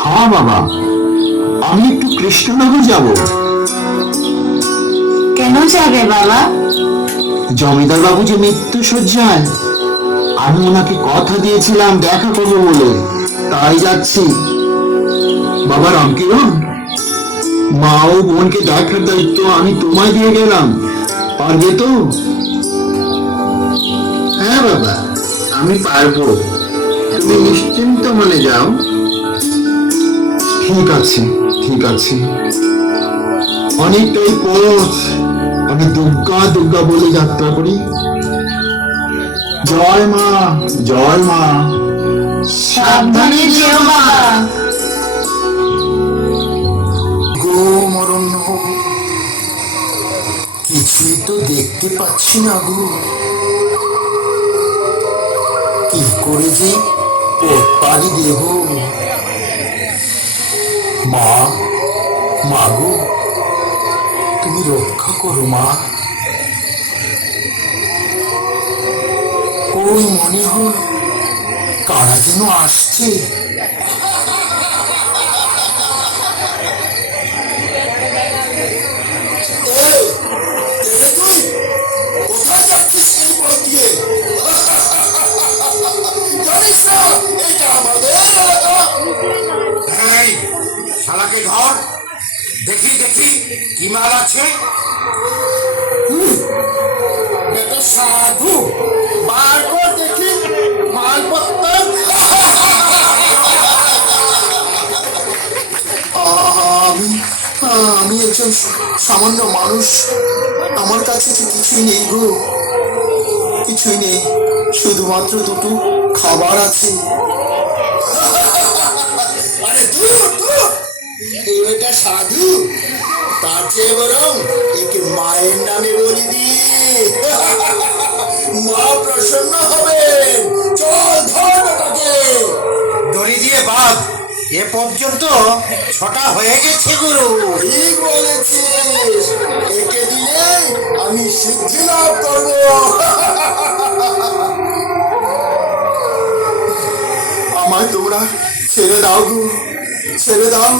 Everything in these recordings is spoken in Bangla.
হ্যাঁ বাবা, আমি একটু কৃষ্ণনগর যাব। কেন যাবে বাবা? জমিদার বাবু যে মৃত্যু শয্যায়, আমি ওনাকে কথা দিয়েছিলাম দেখা করবো বলে, তাই যাচ্ছি। বাবা রামকিরণ, মা ও বোনকে দেখার দায়িত্ব আমি তোমায় দিয়ে গেলাম, পারবে তো? হ্যাঁ বাবা, আমি পারবো, তুমি নিশ্চিন্ত মনে যাও। ঠিক আছে, ঠিক আছে। অনেকটাই পথ, আমি দুর্গা দুর্গা বলে যাত্রা করি। জয় মা, জয় মা। সাবধানে যেও বাবা। গো মরণ, কিছুই তো দেখতে পাচ্ছি না গো। কি করে যে পারি দেহ। মা, মা গো, তুমি রক্ষা করো মা। ওই মনে হয় কারা যেন আসছে। শালাকে ঘর দেখি দেখি কি মাল আছে। সাধু বার কর দেখি মালপত্র। আমি আমি একজন সামান্য মানুষ, আমার কাছে তো কিছুই নেই গো, কিছুই নেই, শুধুমাত্র দুটো খাবার আছে। আরে এটা সাধু, তার চেয়ে বরং একে মায়ের নামে বলি দি, মা প্রসন্ন হবেন। চল ধর বেটাকে। দড়ি দিয়ে বাঁধ, এ পর্যন্ত 6টা হয়ে গেছে গুরু। ঠিক বলেছিস, একে দিলে আমি সিদ্ধি লাভ করব। আমায় তোমরা ছেড়ে দাও গো, ছেড়ে দাও।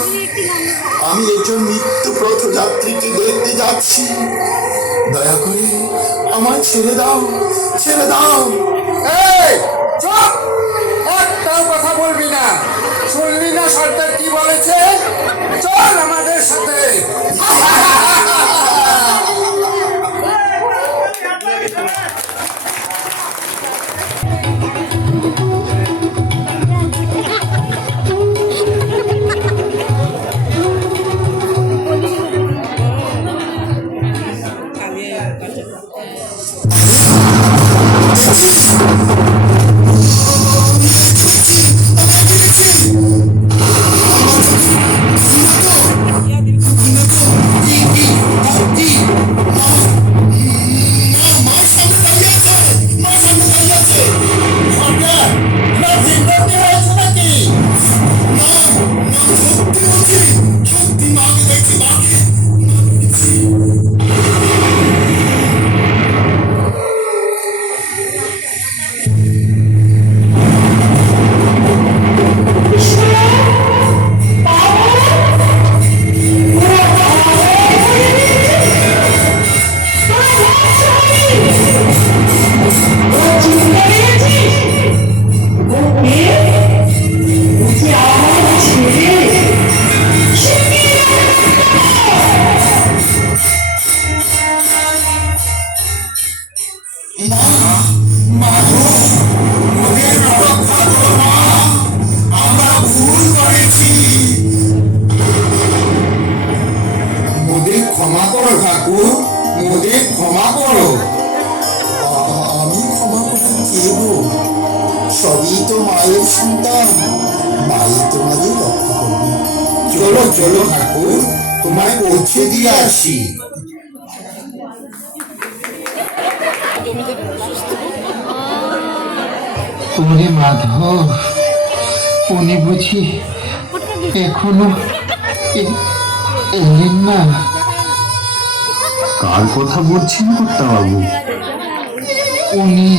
আমি একজন মৃত্যু পথযাত্রীকে দেখতে যাচ্ছি, দয়া করে আমায় ছেড়ে দাও, ছেড়ে দাও। এই চুপ, একটাও কথা বলবি না। শুনলি না সর্দার কি বলেছে? চল আমাদের সাথে। মোদের ক্ষমা করো ঠাকুর, মোদের ক্ষমা করো। আমি ক্ষমা করে কে গো? সবই তো মায়ের সন্তান, মাই তোমাদের রক্ষা করবে। চলো চলো ঠাকুর, তোমায় পৌঁছে দিয়ে আসি। ওরে মাধব, উনি বুঝি এখনো এলেন না? কার কথা বলছেন কর্তাবাবু? উনি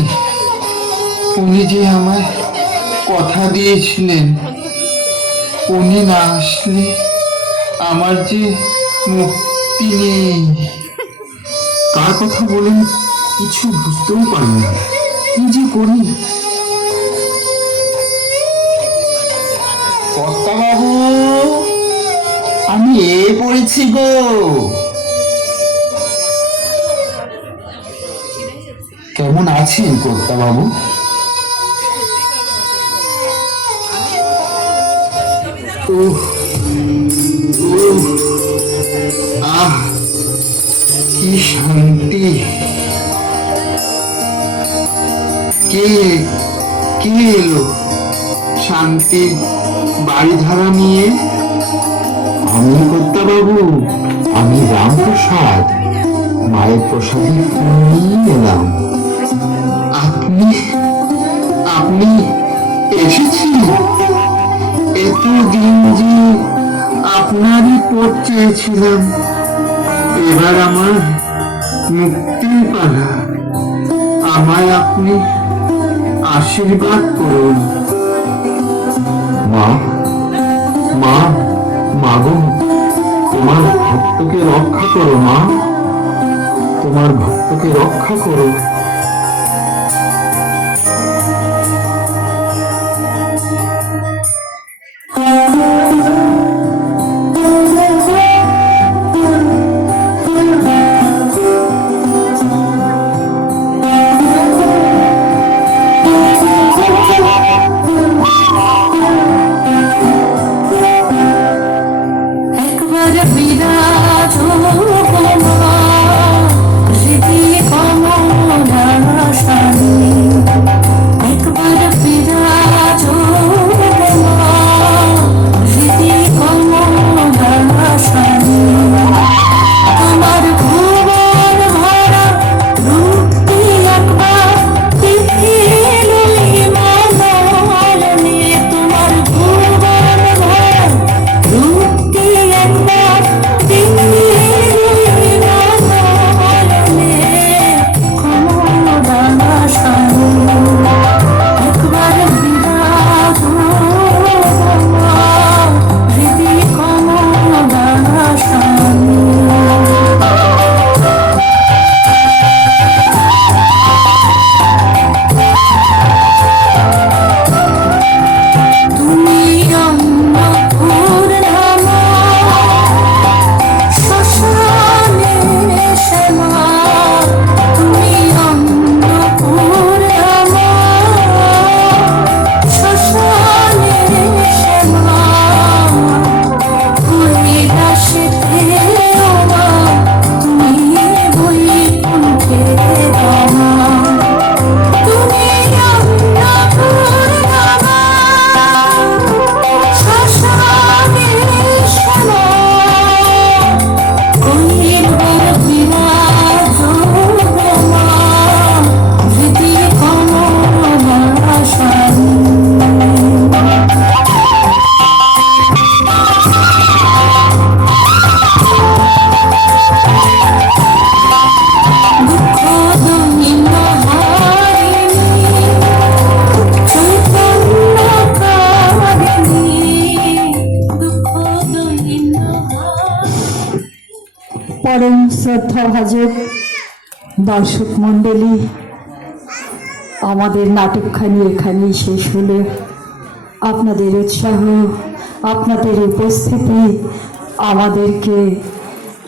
উনি যে আমায় কথা দিয়েছিলেন উনি না আসলে আমার যে মুক্তি নেই। কার কথা বলেন কিছু বুঝতেও পারি না, কি যে করি। কর্তা বাবু, আমি পড়েছি গো। কেমন আছেন কর্তা বাবু? আহ, কি শান্তি। কে কে এলো শান্তির বাড়ি ধারা নিয়ে? আমি কর্তা বাবু, আমি রামপ্রসাদ, মায়ের প্রসাদে ফুল নিয়ে এলাম। আপনি আপনি এসেছেন? এতদিন যে আপনারই পথ চেয়েছিলাম, এবার আমার মুক্তির পালা। আমায় আপনি আশীর্বাদ করুন। মা, মা, মা গো, তোমার ভক্তকে রক্ষা করো মা, তোমার ভক্তকে রক্ষা করো। একবার বিরাজ হৃদি কমলাশানী, একবার বিরাজ হৃদি কমলাশানী। তোমার ভুবন ভরা রূপটি একবার দেখিল হিমালয়ে, তোমার ভুবন ভরা রূপটি একবার দেখিল হিমালয়ে, কমলাশানী। একবার বিরাজ হৃদি কমলাশানী। তুমি অন্নপূর্ণা শ্মশানে শ্যামা, তুমি অন্নপূর্ণা শ্মশানে শ্যামা। কৈলাসেতে রমা, তুমি বৈকুণ্ঠে রমা। তুমি অন্নপূর্ণা শ্মশানে শ্যামা, কৈলাসের বিরাজ রমা, হৃদি কমলাশানী। দুঃখ দৈন্য হারিণী, চৈতন্যকারিণী, দুঃখ দৈন্য পরম শ্রদ্ধাভাজক দর্শক মণ্ডলী, আমাদের নাটকখানি এখানেই শেষ হলো। আপনাদের উৎসাহ, আপনাদের উপস্থিতি আমাদেরকে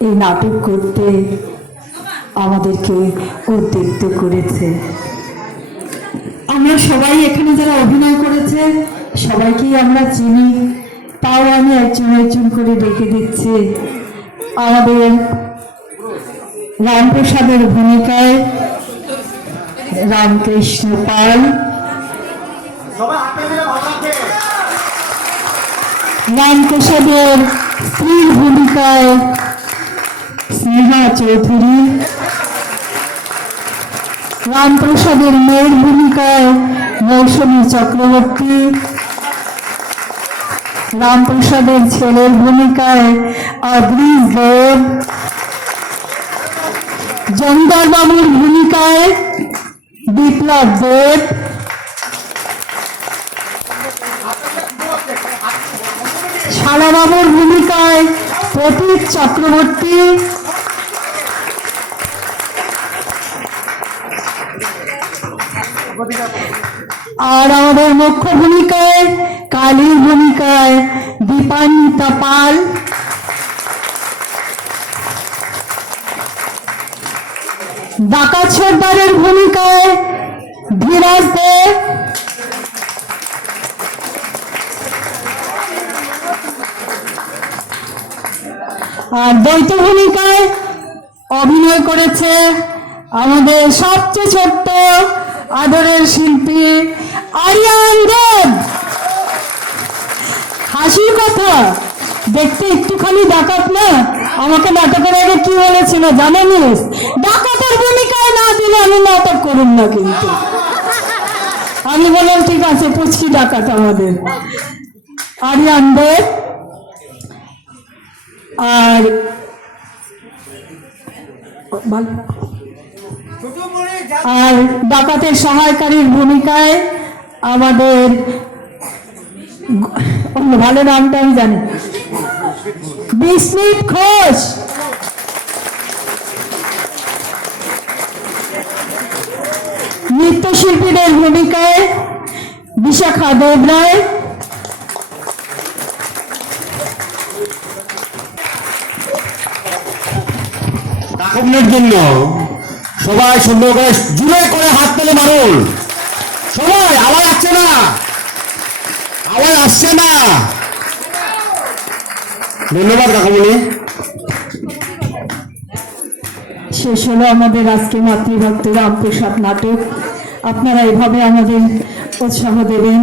এই নাটক করতে আমাদেরকে উদ্দীপ্ত করেছে। আমরা সবাই এখানে যারা অভিনয় করেছে সবাইকেই আমরা চিনি, তাও আমি একজন একজন করে ডেকে দিচ্ছি। আমাদের রামপ্রসাদের ভূমিকায় রামকৃষ্ণ পাল, রামপ্রসাদের স্ত্রীর ভূমিকায় স্নেহা চৌধুরী, রামপ্রসাদের মেয়ের ভূমিকায় মৌসুমী চক্রবর্তী, রামপ্রসাদের ছেলের ভূমিকায় অদ্রিজ দেব, জমিদার বাবুর ভূমিকায় বিপ্লব দেব, শালাবাবুর ভূমিকায় প্রতীক চক্রবর্তী, আর আমাদের মুখ্য ভূমিকায় কালীর ভূমিকায় দীপান্বিতা পাল, ডাকাত সর্দারের ভূমিকায় ধীরাজ দে, আর দ্বৈত ভূমিকায় অভিনয় করেছে আমাদের সবচেয়ে ছোট্ট আদরের শিল্পী আরিয়ান দেব। হাসির কথা, দেখতে একটুখানি ডাকাত না, আমাকে নাটকের আগে কি বলেছিল জানেনিস, ডাকাতের ভূমিকায় না দিলে আমি নাটক করুন না। কিন্তু আমি বললাম ঠিক আছে, পুচকি ডাকাত আমাদের আরিয়ান দেব। আর আর ডাকাতের সহায়কারীর ভূমিকায় আমাদের ভালো নামটা আমি জানি, বিস্মিত ঘোষ। নৃত্যশিল্পীদের ভূমিকায় বিশাখা দেবরায়, কাকুমনের জন্য সবাই সুন্দর করে জুড়ে করে হাত তুলে মারুন। সবাই আওয়াজ আসছে না, আওয়াজ আসছে না। ধন্যবাদ কাকুমনি। শেষ হলো আমাদের আজকে মাতৃভক্ত রামপ্রসাদ নাটক। আপনারা এভাবে আমাদের উৎসাহ দেবেন।